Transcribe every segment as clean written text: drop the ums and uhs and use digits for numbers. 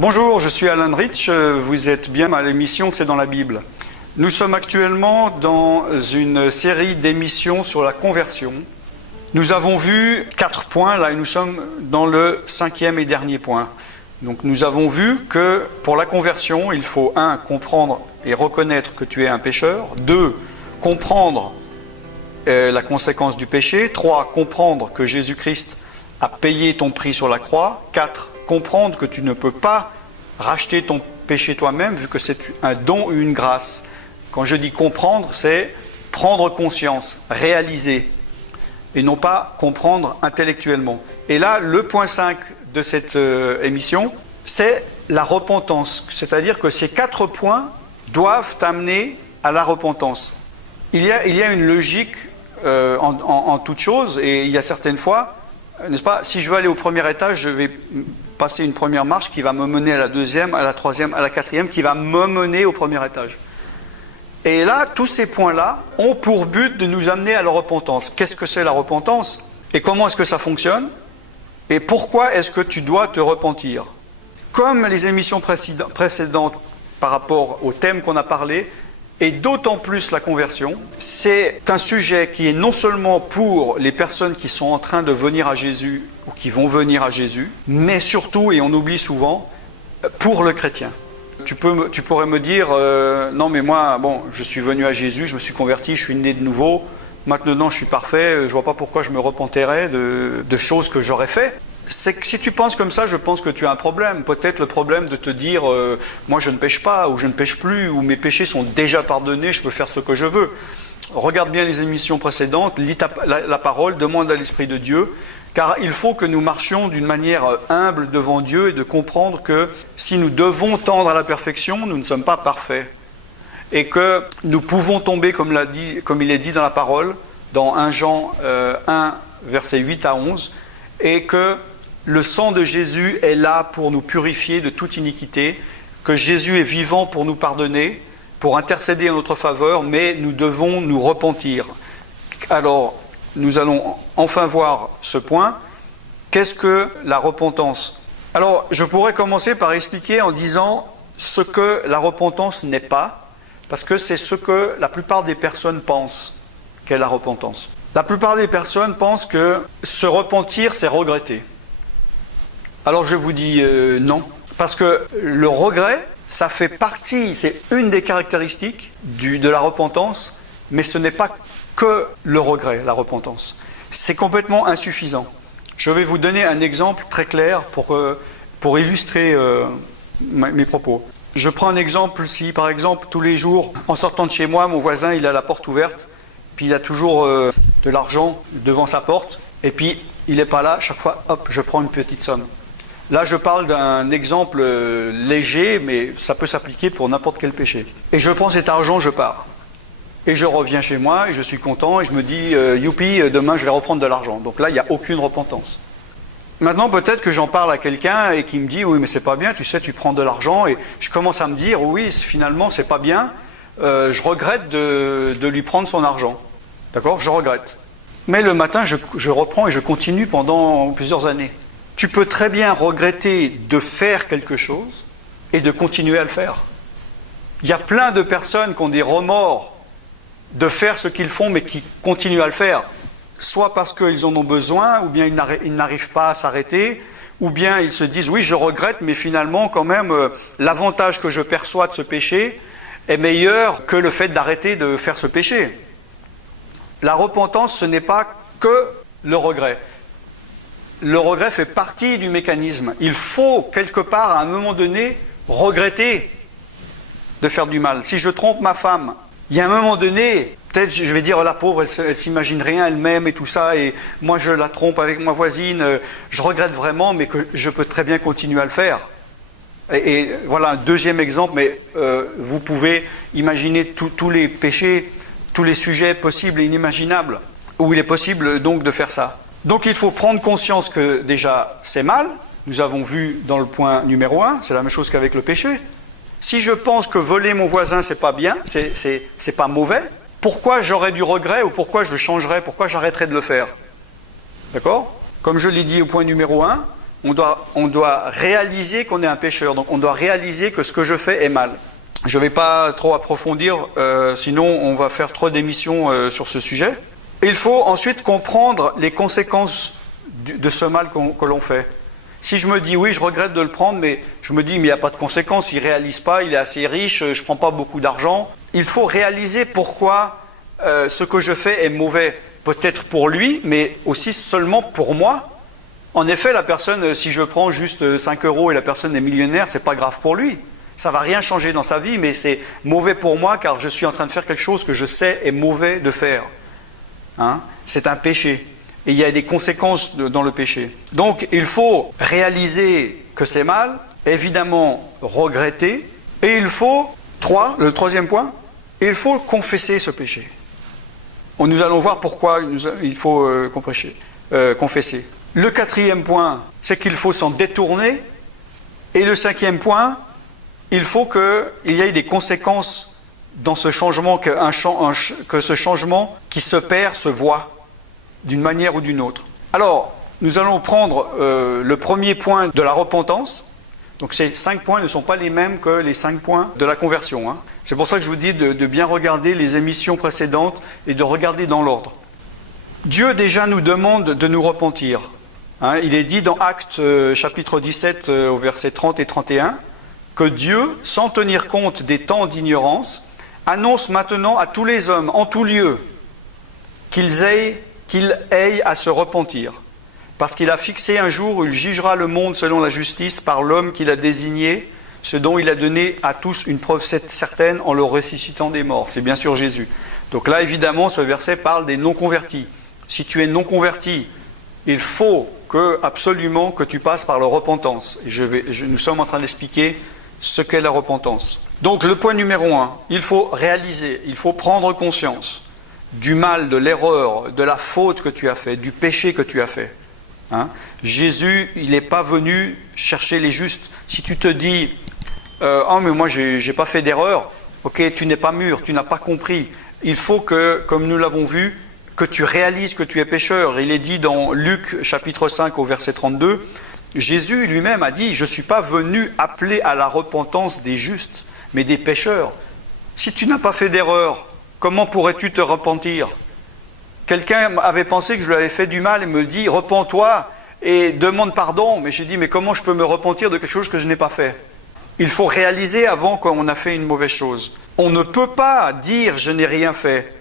Bonjour, je suis Alan Rich, vous êtes bien à l'émission C'est dans la Bible. Nous sommes actuellement dans une série d'émissions sur la conversion. Nous avons vu 4 points, là et nous sommes dans le 5e et dernier point. Donc nous avons vu que pour la conversion, il faut 1. Comprendre et reconnaître que tu es un pécheur. 2. Comprendre la conséquence du péché. 3. Comprendre que Jésus-Christ a payé ton prix sur la croix. 4. Comprendre que tu ne peux pas racheter ton péché toi-même vu que c'est un don ou une grâce. Quand je dis comprendre, c'est prendre conscience, réaliser, et non pas comprendre intellectuellement. Et là, le point 5 de cette émission, c'est la repentance. C'est-à-dire que ces 4 points doivent t'amener à la repentance. Il y a une logique en toute chose, et il y a certaines fois, n'est-ce pas, si je veux aller au premier étage, je vais passer une première marche qui va me mener à la deuxième, à la troisième, à la quatrième, qui va me mener au premier étage. Et là, tous ces points-là ont pour but de nous amener à la repentance. Qu'est-ce que c'est la repentance? Et comment est-ce que ça fonctionne? Et pourquoi est-ce que tu dois te repentir? Comme les émissions précédentes par rapport au thème qu'on a parlé, et d'autant plus la conversion, c'est un sujet qui est non seulement pour les personnes qui sont en train de venir à Jésus ou qui vont venir à Jésus, mais surtout, et on oublie souvent, pour le chrétien. Tu pourrais me dire, non mais moi, bon, je suis venu à Jésus, je me suis converti, je suis né de nouveau, maintenant je suis parfait, je ne vois pas pourquoi je me repentirais de choses que j'aurais fait. C'est que si tu penses comme ça, je pense que tu as un problème. Peut-être le problème de te dire, moi je ne pêche pas, ou je ne pêche plus, ou mes péchés sont déjà pardonnés, je peux faire ce que je veux. Regarde bien les émissions précédentes, lis la parole, demande à l'Esprit de Dieu, car il faut que nous marchions d'une manière humble devant Dieu et de comprendre que si nous devons tendre à la perfection, nous ne sommes pas parfaits. Et que nous pouvons tomber, comme il est dit dans la parole, dans 1 Jean 1, versets 8 à 11, et que le sang de Jésus est là pour nous purifier de toute iniquité, que Jésus est vivant pour nous pardonner, pour intercéder en notre faveur, mais nous devons nous repentir. Alors, nous allons enfin voir ce point. Qu'est-ce que la repentance? Alors, je pourrais commencer par expliquer en disant ce que la repentance n'est pas, parce que c'est ce que la plupart des personnes pensent qu'est la repentance. La plupart des personnes pensent que se repentir, c'est regretter. Alors je vous dis non, parce que le regret, ça fait partie, c'est une des caractéristiques de la repentance, mais ce n'est pas que le regret, la repentance. C'est complètement insuffisant. Je vais vous donner un exemple très clair pour illustrer mes propos. Je prends un exemple, si par exemple tous les jours, en sortant de chez moi, mon voisin il a la porte ouverte, puis il a toujours de l'argent devant sa porte, et puis il n'est pas là, chaque fois, hop, je prends une petite somme. Là, je parle d'un exemple léger, mais ça peut s'appliquer pour n'importe quel péché. Et je prends cet argent, je pars. Et je reviens chez moi, et je suis content, et je me dis, youpi, demain je vais reprendre de l'argent. Donc là, il n'y a aucune repentance. Maintenant, peut-être que j'en parle à quelqu'un, et qui me dit, oui, mais c'est pas bien, tu sais, tu prends de l'argent, et je commence à me dire, oui, finalement, c'est pas bien, je regrette de lui prendre son argent. D'accord? Je regrette. Mais le matin, je reprends et je continue pendant plusieurs années. Tu peux très bien regretter de faire quelque chose et de continuer à le faire. Il y a plein de personnes qui ont des remords de faire ce qu'ils font, mais qui continuent à le faire. Soit parce qu'ils en ont besoin, ou bien ils n'arrivent pas à s'arrêter, ou bien ils se disent, oui, je regrette, mais finalement, quand même, l'avantage que je perçois de ce péché est meilleur que le fait d'arrêter de faire ce péché. La repentance, ce n'est pas que le regret. Le regret fait partie du mécanisme. Il faut, quelque part, à un moment donné, regretter de faire du mal. Si je trompe ma femme, il y a un moment donné, peut-être je vais dire, la pauvre, elle s'imagine rien elle-même et tout ça, et moi je la trompe avec ma voisine, je regrette vraiment, mais que je peux très bien continuer à le faire. Et voilà un deuxième exemple, mais vous pouvez imaginer tous les péchés, tous les sujets possibles et inimaginables, où il est possible donc de faire ça. Donc il faut prendre conscience que déjà c'est mal, nous avons vu dans le point numéro 1, c'est la même chose qu'avec le péché. Si je pense que voler mon voisin c'est pas bien, c'est pas mauvais, pourquoi j'aurais du regret ou pourquoi je le changerais, pourquoi j'arrêterais de le faire? D'accord? Comme je l'ai dit au point numéro 1, On doit réaliser qu'on est un pécheur. Donc on doit réaliser que ce que je fais est mal. Je ne vais pas trop approfondir, sinon on va faire trop d'émissions sur ce sujet. Il faut ensuite comprendre les conséquences de ce mal que l'on fait. Si je me dis oui, je regrette de le prendre, mais je me dis mais il n'y a pas de conséquences, il ne réalise pas, il est assez riche, je ne prends pas beaucoup d'argent. Il faut réaliser pourquoi ce que je fais est mauvais. Peut-être pour lui, mais aussi seulement pour moi. En effet, la personne, si je prends juste 5 € et la personne est millionnaire, ce n'est pas grave pour lui. Ça ne va rien changer dans sa vie, mais c'est mauvais pour moi car je suis en train de faire quelque chose que je sais est mauvais de faire. Hein? C'est un péché. Et il y a des conséquences dans le péché. Donc, il faut réaliser que c'est mal, évidemment regretter, et il faut, le troisième point, il faut confesser ce péché. Nous allons voir pourquoi il faut confesser. Le quatrième point, c'est qu'il faut s'en détourner. Et le cinquième point, il faut qu'il y ait des conséquences dans ce changement, que ce changement qui se perd se voit d'une manière ou d'une autre. Alors, nous allons prendre le premier point de la repentance. Donc ces 5 points ne sont pas les mêmes que les 5 points de la conversion. Hein. C'est pour ça que je vous dis de bien regarder les émissions précédentes et de regarder dans l'ordre. Dieu déjà nous demande de nous repentir. Hein. Il est dit dans Actes chapitre 17 au verset 30 et 31 que Dieu, sans tenir compte des temps d'ignorance, annonce maintenant à tous les hommes, en tout lieu, qu'ils aient à se repentir. Parce qu'il a fixé un jour où il jugera le monde selon la justice par l'homme qu'il a désigné, ce dont il a donné à tous une preuve certaine en le ressuscitant des morts. C'est bien sûr Jésus. Donc là, évidemment, ce verset parle des non-convertis. Si tu es non-converti, il faut absolument que tu passes par la repentance. Et nous sommes en train d'expliquer ce qu'est la repentance. Donc le point numéro 1, il faut réaliser, il faut prendre conscience du mal, de l'erreur, de la faute que tu as fait, du péché que tu as fait. Hein? Jésus, il n'est pas venu chercher les justes. Si tu te dis « Oh, mais moi, je n'ai pas fait d'erreur », ok, tu n'es pas mûr, tu n'as pas compris. Il faut que, comme nous l'avons vu, que tu réalises que tu es pécheur. Il est dit dans Luc chapitre 5 au verset 32, Jésus lui-même a dit « Je ne suis pas venu appeler à la repentance des justes, mais des pécheurs. » Si tu n'as pas fait d'erreur, comment pourrais-tu te repentir ? Quelqu'un avait pensé que je lui avais fait du mal et me dit « Repens-toi et demande pardon. » Mais j'ai dit « Mais comment je peux me repentir de quelque chose que je n'ai pas fait ?» Il faut réaliser avant qu'on a fait une mauvaise chose. On ne peut pas dire « Je n'ai rien fait ».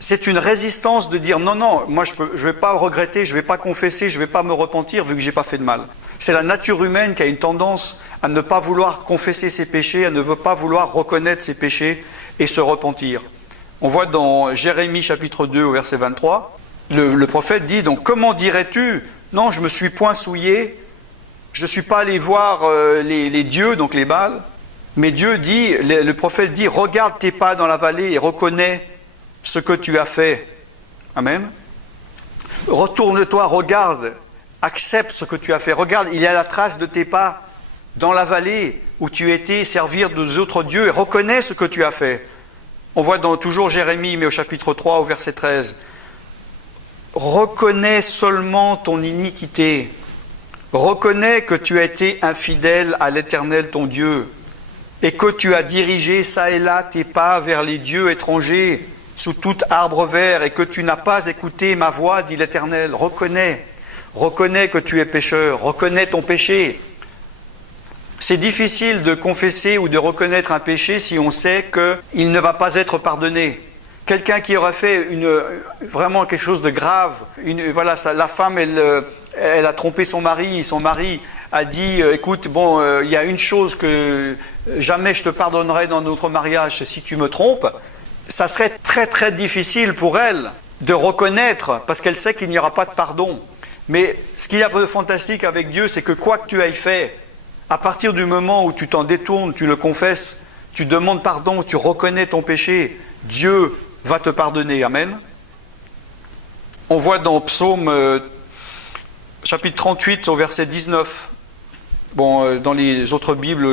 C'est une résistance de dire « Non, non, moi je ne vais pas regretter, je ne vais pas confesser, je ne vais pas me repentir vu que je n'ai pas fait de mal. » C'est la nature humaine qui a une tendance à ne pas vouloir confesser ses péchés, à ne pas vouloir reconnaître ses péchés et se repentir. On voit dans Jérémie chapitre 2 au verset 23, le prophète dit « Donc comment dirais-tu, non, je ne me suis point souillé, je ne suis pas allé voir les dieux, donc les Baals, mais Dieu dit, le prophète dit « Regarde tes pas dans la vallée et reconnais ce que tu as fait. » Amen. Retourne-toi, regarde, accepte ce que tu as fait. Regarde, il y a la trace de tes pas dans la vallée où tu étais servir des autres dieux et reconnais ce que tu as fait. On voit dans toujours Jérémie, mais au chapitre 3, au verset 13. Reconnais seulement ton iniquité. Reconnais que tu as été infidèle à l'Éternel ton Dieu et que tu as dirigé ça et là tes pas vers les dieux étrangers sous tout arbre vert et que tu n'as pas écouté ma voix, dit l'Éternel. Reconnais que tu es pécheur, reconnais ton péché. C'est difficile de confesser ou de reconnaître un péché si on sait qu'il ne va pas être pardonné. Quelqu'un qui aurait fait vraiment quelque chose de grave, la femme, elle a trompé son mari a dit « Écoute, il y a une chose que jamais je te pardonnerai dans notre mariage, si tu me trompes », ça serait très très difficile pour elle de reconnaître, parce qu'elle sait qu'il n'y aura pas de pardon. Mais ce qu'il y a de fantastique avec Dieu, c'est que quoi que tu aies fait, à partir du moment où tu t'en détournes, tu le confesses, tu demandes pardon, tu reconnais ton péché, Dieu va te pardonner. Amen. On voit dans Psaume chapitre 38 au verset 19, dans les autres Bibles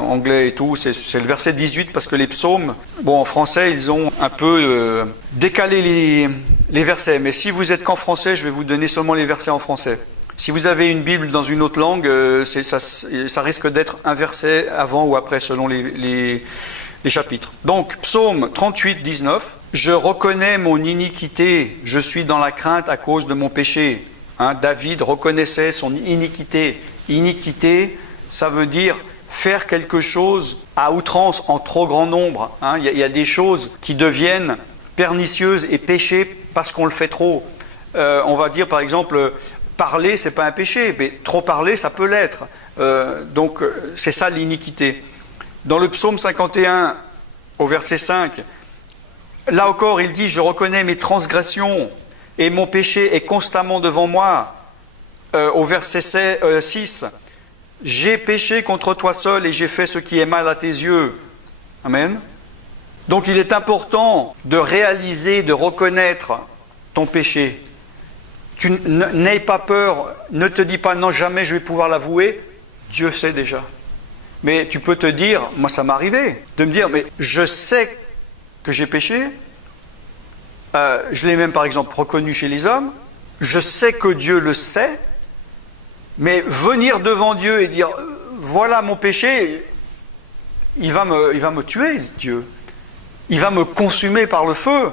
anglais et tout, c'est le verset 18 parce que les psaumes, en français, ils ont un peu décalé les versets. Mais si vous êtes qu'en français, je vais vous donner seulement les versets en français. Si vous avez une Bible dans une autre langue, ça risque d'être inversé avant ou après selon les chapitres. Donc, psaume 38, 19. « Je reconnais mon iniquité, je suis dans la crainte à cause de mon péché. » David reconnaissait son iniquité. Iniquité, ça veut dire faire quelque chose à outrance, en trop grand nombre. Il y a des choses qui deviennent pernicieuses et péchées parce qu'on le fait trop. On va dire par exemple, parler, c'est pas un péché, mais trop parler, ça peut l'être. Donc c'est ça l'iniquité. Dans le psaume 51, au verset 5, là encore il dit « Je reconnais mes transgressions et mon péché est constamment devant moi. » Au verset 6, « J'ai péché contre toi seul et j'ai fait ce qui est mal à tes yeux. » Amen. Donc il est important de réaliser, de reconnaître ton péché. Tu n'aie pas peur, ne te dis pas « Non, jamais je vais pouvoir l'avouer. » Dieu sait déjà. Mais tu peux te dire, moi ça m'est arrivé, de me dire, mais je sais que j'ai péché, je l'ai même par exemple reconnu chez les hommes, je sais que Dieu le sait, mais venir devant Dieu et dire, voilà mon péché, il va me tuer, Dieu. Il va me consumer par le feu.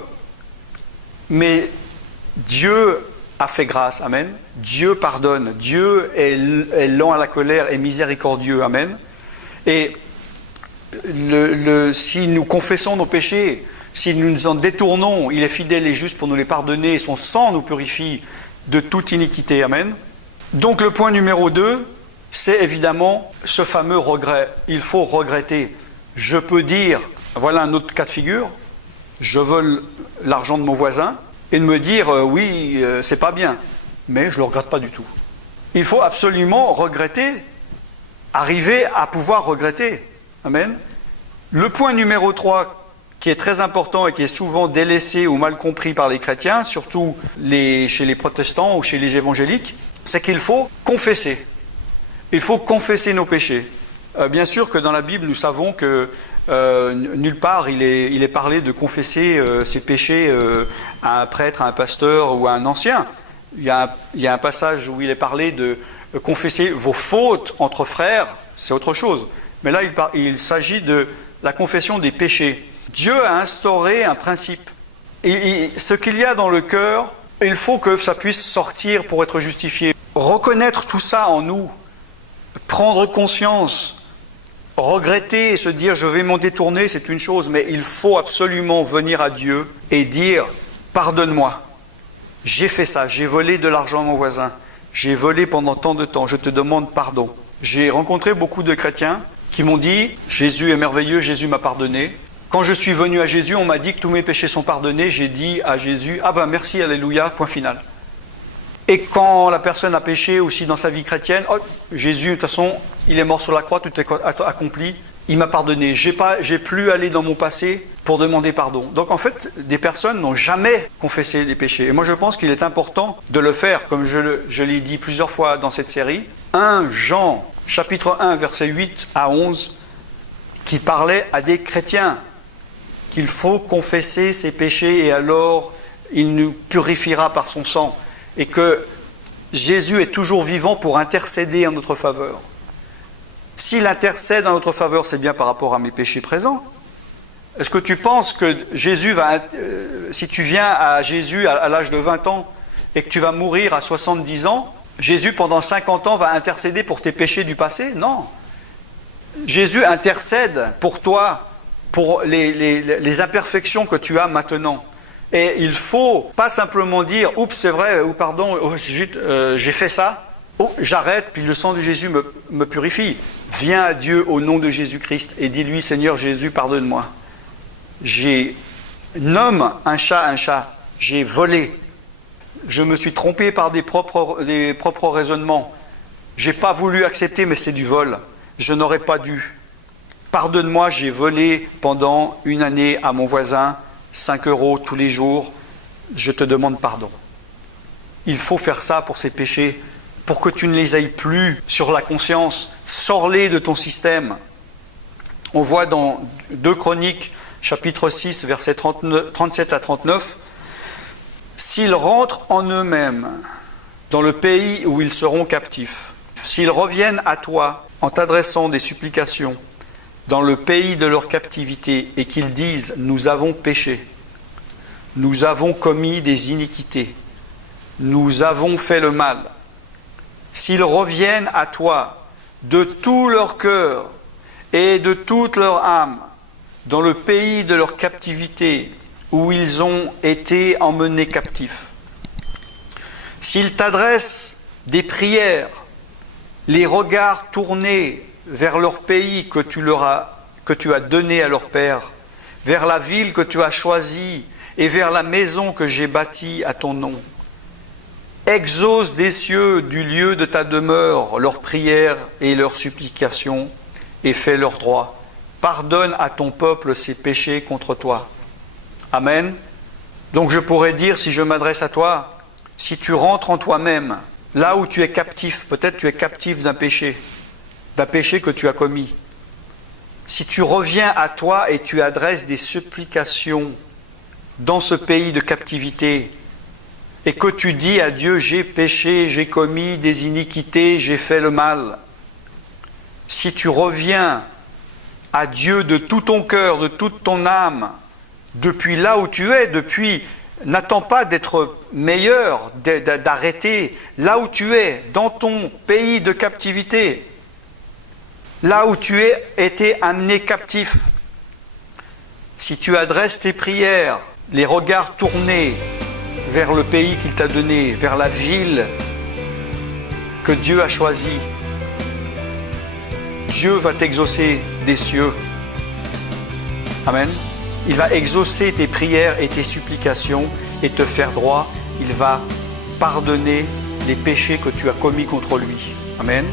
Mais Dieu a fait grâce, amen. Dieu pardonne, Dieu est lent à la colère et miséricordieux, amen. Et si nous confessons nos péchés, si nous nous en détournons, il est fidèle et juste pour nous les pardonner, son sang nous purifie de toute iniquité, amen. Donc le point numéro 2, c'est évidemment ce fameux regret. Il faut regretter. Je peux dire, voilà un autre cas de figure, je vole l'argent de mon voisin, et de me dire, oui, c'est pas bien, mais je ne le regrette pas du tout. Il faut absolument regretter, arriver à pouvoir regretter. Amen. Le point numéro 3, qui est très important et qui est souvent délaissé ou mal compris par les chrétiens, surtout chez les protestants ou chez les évangéliques, c'est qu'il faut confesser. Il faut confesser nos péchés. Bien sûr que dans la Bible, nous savons que nulle part il est parlé de confesser ses péchés à un prêtre, à un pasteur ou à un ancien. Il y a un passage où il est parlé de confesser vos fautes entre frères, c'est autre chose. Mais là, il s'agit de la confession des péchés. Dieu a instauré un principe. Ce qu'il y a dans le cœur, il faut que ça puisse sortir pour être justifié. Reconnaître tout ça en nous, prendre conscience, regretter et se dire je vais m'en détourner, c'est une chose, mais il faut absolument venir à Dieu et dire pardonne-moi, j'ai fait ça, j'ai volé de l'argent à mon voisin, j'ai volé pendant tant de temps, je te demande pardon. J'ai rencontré beaucoup de chrétiens qui m'ont dit Jésus est merveilleux, Jésus m'a pardonné. Quand je suis venu à Jésus, on m'a dit que tous mes péchés sont pardonnés, j'ai dit à Jésus ah ben merci, alléluia, point final. Et quand la personne a péché aussi dans sa vie chrétienne, oh, Jésus, de toute façon, il est mort sur la croix, tout est accompli, il m'a pardonné. J'ai plus allé dans mon passé pour demander pardon. Donc en fait, des personnes n'ont jamais confessé les péchés. Et moi je pense qu'il est important de le faire, comme je l'ai dit plusieurs fois dans cette série. 1 Jean, chapitre 1, versets 8 à 11, qui parlait à des chrétiens qu'il faut confesser ses péchés et alors il nous purifiera par son sang. Et que Jésus est toujours vivant pour intercéder en notre faveur. S'il intercède en notre faveur, c'est bien par rapport à mes péchés présents. Est-ce que tu penses que Jésus si tu viens à Jésus à l'âge de 20 ans et que tu vas mourir à 70 ans, Jésus pendant 50 ans va intercéder pour tes péchés du passé? Non. Jésus intercède pour toi, pour les imperfections que tu as maintenant. Et il ne faut pas simplement dire « Oups, c'est vrai, ou pardon, j'ai fait ça, oh, j'arrête, puis le sang de Jésus me purifie. » Viens à Dieu au nom de Jésus-Christ et dis-lui « Seigneur Jésus, pardonne-moi. Nomme un chat, j'ai volé. Je me suis trompé par des propres raisonnements. Je n'ai pas voulu accepter, mais c'est du vol. Je n'aurais pas dû. Pardonne-moi, j'ai volé pendant une année à mon voisin, 5 € tous les jours, je te demande pardon. Il faut faire ça pour ces péchés, pour que tu ne les ailles plus sur la conscience. Sors-les de ton système. On voit dans 2 Chroniques, chapitre 6, versets 37 à 39, « S'ils rentrent en eux-mêmes, dans le pays où ils seront captifs. S'ils reviennent à toi en t'adressant des supplications dans le pays de leur captivité et qu'ils disent « Nous avons péché, nous avons commis des iniquités, nous avons fait le mal », s'ils reviennent à toi de tout leur cœur et de toute leur âme dans le pays de leur captivité où ils ont été emmenés captifs, s'ils t'adressent des prières, les regards tournés vers leur pays que tu as donné à leur père, vers la ville que tu as choisie et vers la maison que j'ai bâtie à ton nom. Exauce des cieux du lieu de ta demeure leurs prières et leurs supplications et fais leur droit. Pardonne à ton peuple ses péchés contre toi. Amen. Donc je pourrais dire, si je m'adresse à toi, si tu rentres en toi-même, là où tu es captif, peut-être tu es captif d'un péché que tu as commis. Si tu reviens à toi et tu adresses des supplications dans ce pays de captivité, et que tu dis à Dieu, j'ai péché, j'ai commis des iniquités, j'ai fait le mal. Si tu reviens à Dieu de tout ton cœur, de toute ton âme, depuis là où tu es, n'attends pas d'être meilleur, d'arrêter là où tu es, dans ton pays de captivité, là où tu es été amené captif. Si tu adresses tes prières, les regards tournés vers le pays qu'il t'a donné, vers la ville que Dieu a choisie, Dieu va t'exaucer des cieux. Amen. Il va exaucer tes prières et tes supplications et te faire droit. Il va pardonner les péchés que tu as commis contre lui. Amen.